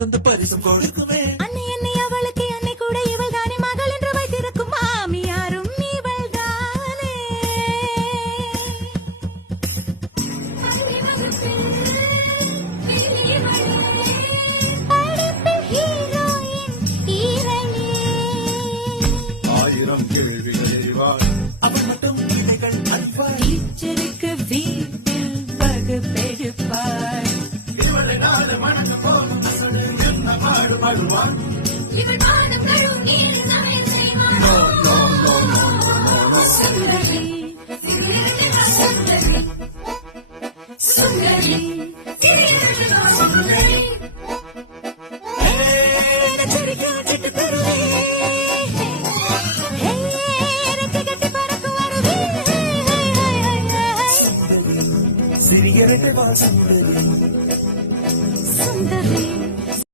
வந்து பரிசு கொடுக்குமே. அன்னை அன்னை அவளுக்கு அன்னை கூட இவள் தானே மகள் என்று வைத்திருக்கும் மாமியாரும் இவள் தானே. ஆயிரம் கேள்விகள் எறிவாள், அவள் மட்டும் இவைகள் அறிவாள். டீச்சருக்கு வீட்டில் வகுப்பெடுப்பாள். இவளை நாடு மணக்க போதும் அசடு என்ன பாடு பாடுவாள். இவள் பாடம் கழுவும் நீர் சமையல் செய்வாள். No, no, no, no, no, no, no. சுந்தரி சுந்தரி சுந்தரி சுந்தரி எச்சரிக்கை வச்சுட்டு தருவே. கட்டி பறக்கு வருவே. சிறிய சுந்தரி